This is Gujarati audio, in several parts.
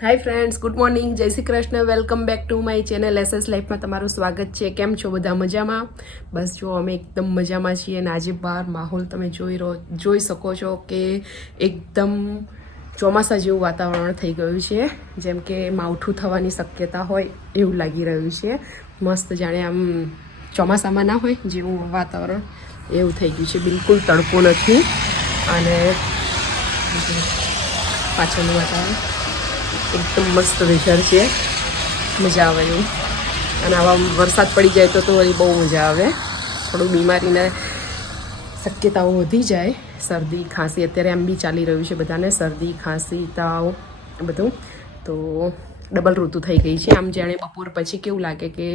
હાય ફ્રેન્ડ્સ, ગુડ મોર્નિંગ, જય Shri Krishna. Welcome back to my channel SS લાઈફમાં તમારું સ્વાગત છે. કેમ છો બધા? મજામાં? બસ જો અમે એકદમ મજામાં છીએ. અને આજે બહાર માહોલ તમે જોઈ શકો છો કે એકદમ ચોમાસા જેવું વાતાવરણ થઈ ગયું છે. જેમ કે માવઠું થવાની શક્યતા હોય એવું લાગી રહ્યું છે. મસ્ત જાણે આમ ચોમાસામાં ના હોય જેવું વાતાવરણ એવું થઈ ગયું છે. બિલકુલ તડકો નથી અને પાછળનું વાતાવરણ એકદમ મસ્ત વેધર છે, મજા આવે એવું. અને આવા વરસાદ પડી જાય તો વળી બહુ મજા આવે. થોડું બીમારીને શક્યતાઓ વધી જાય, શરદી ખાંસી અત્યારે એમ બી ચાલી રહ્યું છે બધાને, શરદી ખાંસી તાવ બધું. તો ડબલ ઋતુ થઈ ગઈ છે. આમ જાણે બપોર પછી કેવું લાગે કે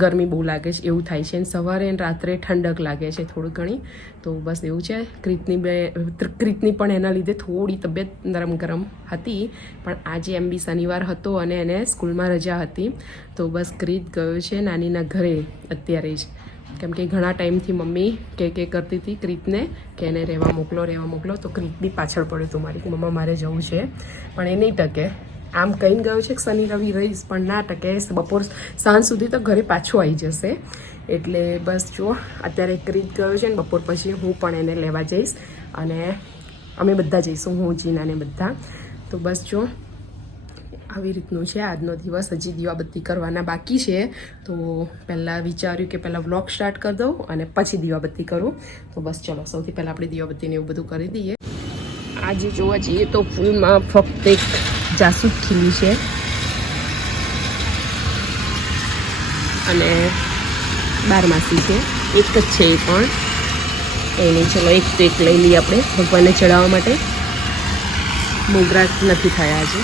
ગરમી બહુ લાગે છે એવું થાય છે, અને સવારે અને રાત્રે ઠંડક લાગે છે થોડી ઘણી. તો બસ એવું છે. ક્રીતની પણ એના લીધે થોડી તબિયત નરમ ગરમ હતી, પણ આજે એમ બી શનિવાર હતો અને એને સ્કૂલમાં રજા હતી. તો બસ ક્રીત ગયો છે નાનીના ઘરે અત્યારે જ, કેમ કે ઘણા ટાઈમથી મમ્મી કે કરતી હતી ક્રીતને કે એને રહેવા મોકલો. તો ક્રીત બી પાછળ પડ્યો હતો મારી, મમ્મા મારે જવું છે, પણ એ નહીં ટકે. આમ કહીને ગયો છે કે શનિ રવિ રહીશ, પણ ના ટકે. બપોર સાંજ સુધી તો ઘરે પાછો આવી જશે. એટલે બસ જો અત્યારે ક્રીત ગયો છે ને બપોર પછી હું પણ એને લેવા જઈશ અને અમે બધા જઈશું, હું જીના ને બધા. તો બસ જો આવી રીતનું છે આજનો દિવસ. હજી દીવાબત્તી કરવાના બાકી છે, તો પહેલાં વિચાર્યું કે પહેલાં વ્લોગ સ્ટાર્ટ કરી દઉં અને પછી દીવાબત્તી કરું. તો બસ ચલો, સૌથી પહેલાં આપણે દીવાબત્તીને એવું બધું કરી દઈએ. આજે જોવા જઈએ તો ફૂલમાં ફક્ત એક જાસૂદ ખીલી છે અને બારમાસી છે, એક જ છે એ પણ. કંઈ નહીં, ચલો એક તો એક લઈ લઈએ આપણે ભગવાનને ચડાવવા માટે. મોગરા નથી થયા આજે.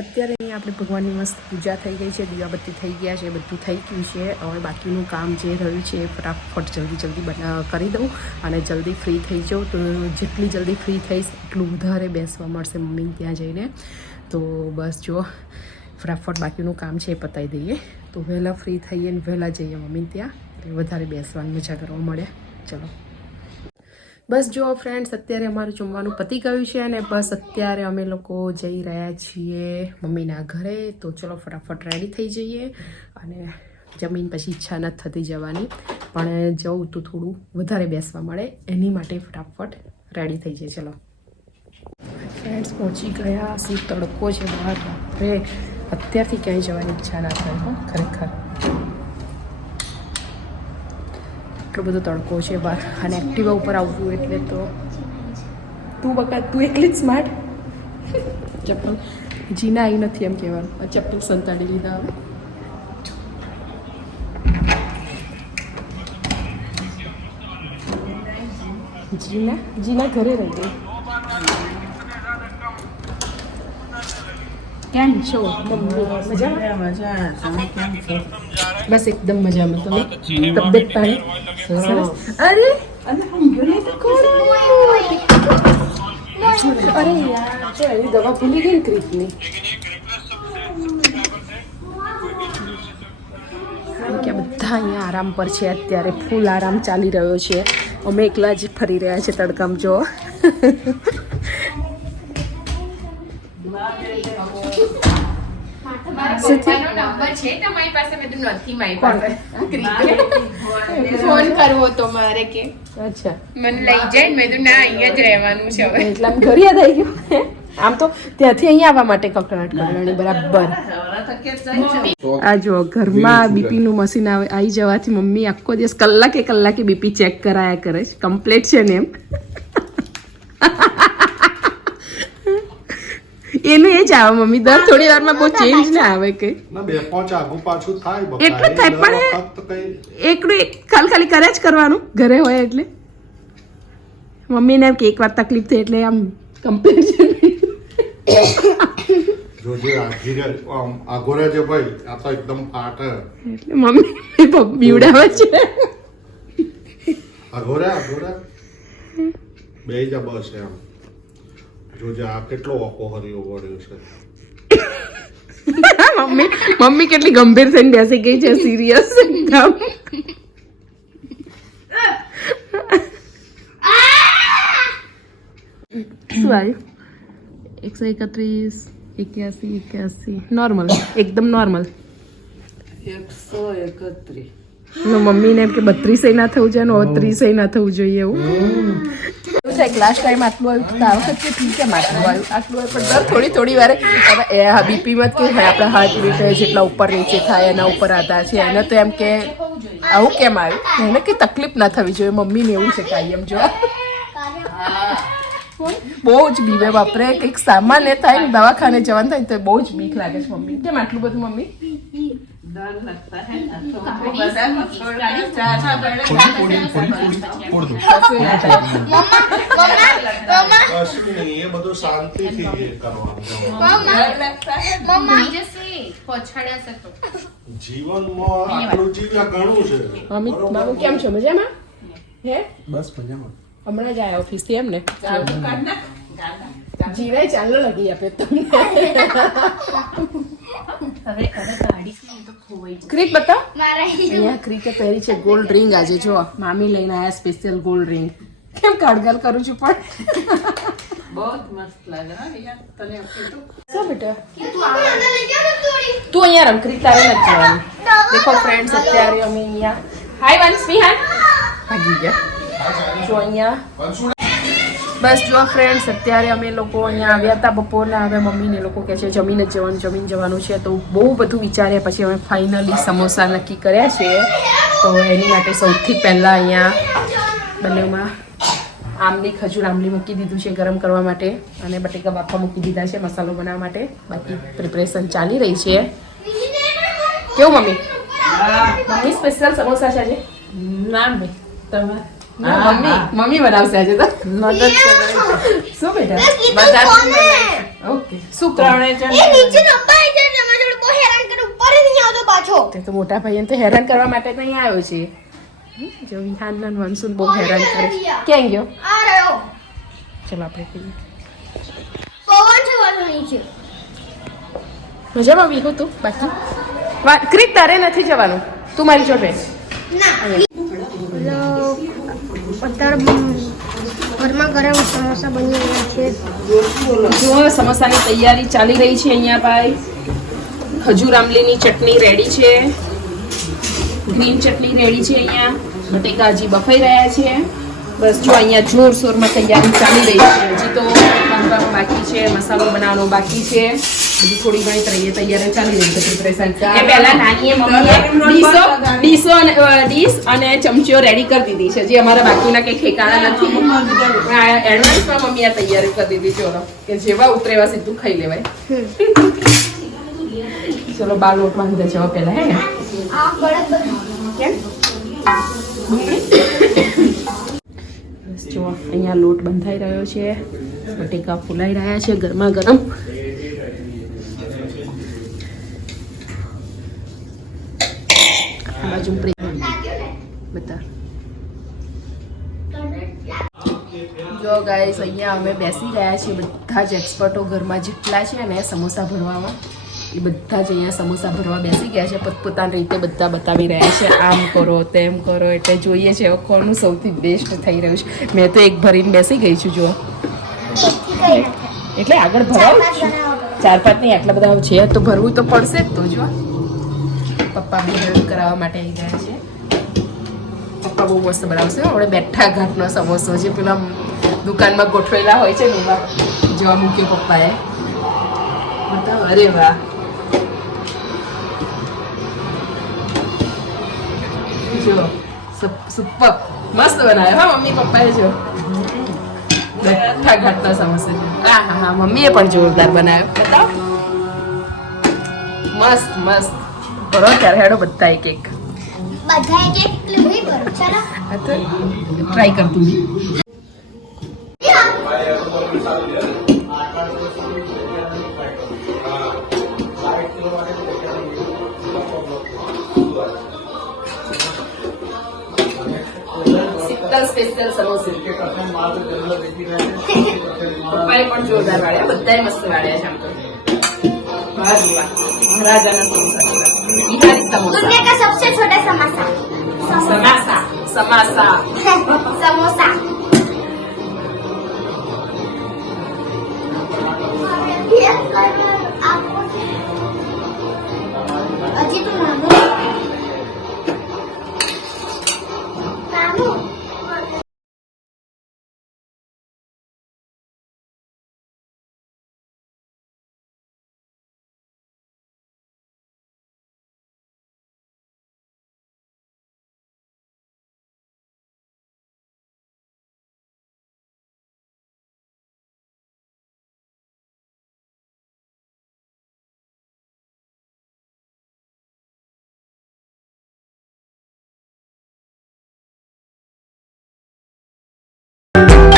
અત્યારે અહીંયા આપણે ભગવાનની મસ્ત પૂજા થઈ ગઈ છે, દીવાબત્તી થઈ ગયા છે, બધું થઈ ગયું છે. હવે બાકીનું કામ જે રહ્યું છે એ ફટાફટ જલ્દી કરી દઉં અને જલ્દી ફ્રી થઈ જાઉં. તો જેટલી જલ્દી ફ્રી થઈશ એટલું વધારે બેસવા મળશે મમ્મીને ત્યાં જઈને. તો બસ જો ફટાફટ બાકીનું કામ છે એ પતાવી દઈએ, તો વહેલાં ફ્રી થઈએ ને વહેલાં જઈએ મમ્મીને ત્યાં, એટલે વધારે બેસવાની મજા કરવા મળે. ચલો બસ જો ફ્રેન્ડ્સ, અત્યારે અમારું જમવાનું પતી ગયું છે અને બસ અત્યારે અમે લોકો જઈ રહ્યા છીએ મમ્મીના ઘરે. તો ચલો ફટાફટ રેડી થઈ જઈએ. અને જમીન પછી ઈચ્છા નથી થતી જવાની, પણ જવું તો થોડું વધારે બેસવા મળે, એની માટે ફટાફટ રેડી થઈ જઈએ. ચલો ફ્રેન્ડ્સ, પહોંચી ગયા. શું તડકો છે બહાર, બાપરે! અત્યારથી ક્યાંય જવાની ઈચ્છા ના થાય હો, ખરેખર. એટલો બધો તડકો છે બહાર, અને એક્ટિવા ઉપર આવવું એટલે તો તું એકલી જ સ્માર્ટ. ચપ્પલ જીના આવી નથી એમ કહેવાનું, ચપ્પલ સંતાડી લીધા. હવે જીના ઘરે રહી ગઈ. કેમ છો મમ્મી? મજામાં? બસ એકદમ મજામાં. તમે તબિયત પાણી સરસ? અરે અરે યાર, તો એની દવા ભૂલી ગઈ ને ક્રીતની. કે બધા અહીંયા આરામ પર છે અત્યારે, ફૂલ આરામ ચાલી રહ્યો છે. અમે એકલા જ ફરી રહ્યા છે તડકામાં. જો ફોન કરવો તો મારે કે અચ્છા મને લઈ જાય, મેં તો ના અહીંયા જ રહેવાનું છે હવે. એટલે આમ ઘર યાદ આવી ગયું. આમ તો ત્યાંથી અહીંયા આવવા માટે કકડાટ કરવાની બરાબર. આ જો ઘરમાં બીપી નું મશીન આવી જવાથી મમ્મી આખો દિવસ કલાકે બીપી ચેક કરાયા કરે છે. કમ્પ્લીટ છે ને એમ. એનું એ જ આવે મમ્મી દર થોડી વારમાં બહુ ચેન્જ ના આવે કઈ ના 2-5 આગુ પાછું થાય બપા. એટલું જ થાય દર પણ વખત કઈ એકલું ખાલી કરે જ કરવાનું ઘરે હોય એટલે મમ્મીને એમ કે એકવાર તકલીફ થઈ એટલે આમ કમ્પેરિઝન જોજે આગોરે છે ભાઈ આ તો એકદમ ફાટ હે. એટલે મમ્મી બીવડાવે છે આગોરે બે જ બસ એમ જોજે આ કેટલો ઓકો હરિયો વળ્યો છે. મમ્મી કેટલી ગંભીર થઈને બેસી ગઈ છે સિરિયસ એકદમ શું આવ્યું 131 81 નોર્મલ એકદમ નોર્મલ 131. મમ્મીને એમ કે 32 ના થવું જોઈએ ને 30 ના થવું જોઈએ એવું લાસ્ટ ટાઈમ આટલું આવ્યું તો આ વખત ઠીક કેમ આટલું આવ્યું આટલું આવ્યું પણ દર થોડી વારે બીપીમાં કેવું થાય આપણા હાર્ટ બીટ જેટલા ઉપર નીચે થાય એના ઉપર આધાર છે એને તો એમ કે આવું કેમ આવ્યું એને કંઈ તકલીફ ના થવી જોઈએ મમ્મીને એવું છે કાંઈ એમ જો બહુ જ બીવે બાપરે કંઈક સામાન્ય થાય ને દવાખાને જવાનું થાય ને તો બહુ જ બીક લાગે છે મમ્મી કેમ આટલું બધું મમ્મી डर लगता है ना तो અશ્વિની એ બધું શાંતિથી કરવાનું. જીવનમાં આટલું જીવ્યા ઘણું છે. મમ્મી બાબુ કેમ છો મજામાં હે બસ મજામાં. હમણાં જ આવ્યા ઓફિસથી એમ ને જીરાય ચાલો લગી આપે તમને ક્રીક બતાવ અહીંયા ક્રીકે પહેરી છે ગોલ્ડ રિંગ આજે જો મામી લઈને આયા સ્પેશિયલ ગોલ્ડ રિંગ કેમ કાળગાલ કરું છું પણ बहुत मस्त लग रहा है यार तने अपनी तो શું બેટા તું અહીંયા રમ ક્રીક તારે નથી જવાનું દેખો ફ્રેન્ડ્સ અત્યારે અમે અહીંયા હાય વંશ વિહાન ભાગી ગયા જો અહીંયા બસ જો ફ્રેન્ડ્સ અત્યારે અમે લોકો અહીંયા આવ્યા હતા બપોરના હવે મમ્મીને લોકો કહે છે જમીન જવાનું છે તો બહુ બધું વિચાર્યા પછી અમે ફાઇનલી સમોસા નક્કી કર્યા છે તો એની માટે સૌથી પહેલાં અહીંયા બંનેમાં ખજૂર આંબલી મૂકી દીધું છે ગરમ કરવા માટે અને બટેકા બાફા મૂકી દીધા છે મસાલો બનાવવા માટે બાકી પ્રિપરેશન ચાલી રહી છે કેવું મમ્મી મમ્મી સ્પેશિયલ સમોસા છે આજે नाम में तमा મમ્મી બનાવશે આજે તો मदद कर શું બેટા बता ઓકે શું ત્રણે તે તો મોટા ભાઈને તો હેરાન કરવા માટે તો અહીંયા આવ્યો છે જો વિહાન ના વંશુન બહુ હેરાન કરે છે ક્યાં ગયો ચલો આપણે કહીએ મજામાં વિહુ તું બાકી ક્રિક તારે નથી જવાનું તું મારી જોડે ઘરમાં ગરમ સમોસા બની રહ્યા છે જો સમોસાની તૈયારી ચાલી રહી છે અહીંયા ભાઈ ખજૂર આંબલીની ચટણી રેડી છે ગ્રીન ચટણી રેડી છે અહીંયા બટેકા હજી બફાઈ રહ્યા છે બસ જો અહીંયા જોરશોરમાં તૈયારી ચાલી રહી છે હજી તો બાંધવાનું બાકી છે મસાલો બનાવવાનો બાકી છે બધી થોડી ઘણી તૈયારી ચાલી રહી છે પ્રિપરેશન એ પહેલા નાનીએ મમ્મીએ ડીશ અને ચમચીઓ રેડી કરી દીધી છે જે અમારા બાકીના કંઈ ઠેકાણા નથી એડવાન્સમાં મમ્મીએ તૈયારી કરી દીધી ચલો કે જેવા ઉતરેવા સીધું ખાઈ લેવાય ચલો બાર લોટ બાંધી દે જવા પહેલા હે ને કેમ બસ જો અહીંયા લોટ બંધાઈ રહ્યો છે બટેકા ફૂલાઈ રહ્યા છે ગરમા ગરમ આ બાજુ બતા જો ગાઈસ અહીંયા અમે બેસી રહ્યા છીએ બધા જ એક્સપર્ટો ઘરમાં જેટલા છે ને સમોસા ભરવામાં એ બધા જ અહીંયા સમોસા ભરવા બેસી ગયા છે પોતપોતાની રીતે બધા બતાવી રહ્યા છે આમ કરો તેમ કરો એટલે જોઈએ છે હવે કોનું સૌથી બેસ્ટ થઈ રહ્યું છે મેં તો એક ભરીને બેસી ગઈ છું જો એટલે આગળ ભરાવું છું 4-5 નહીં આટલા બધા છે તો ભરવું તો પડશે જ તો જો પપ્પા બી હેલ્પ કરાવવા માટે આવી ગયા છે પપ્પા બહુ મસ્ત બનાવશે આપણે બેઠા ઘાટનો સમોસો છે પેલા દુકાનમાં ગોઠવેલા હોય છે ને એવા જેવા મૂક્યો પપ્પાએ બતાવો અરે વાહ જો સુપર મસ્ત બનાવ્યો હા મમ્મી પપ્પાએ જો બધા ઘાટના સમોસા છે. હા હા હા મમ્મીએ પણ જોરદાર બનાવ્યો. બતાવો. મસ્ત મસ્ત. કરો ત્યારે હેડો બધા એક એક. બધા એક એક નહીં કરો ચાલો આ તો ટ્રાય કરતું સ્પેશિયલ સમોસા પપ્પાએ પણ જોરદાર વાળ્યા. બધાએ મસ્ત વાળ્યા છે આમ તો. વાહ જી વાહ. મહારાજાના સમોસા જેવા. બિહારી સમોસા. दुनिया का सबसे छोटा समोसा સમાસા સમાસા समोसा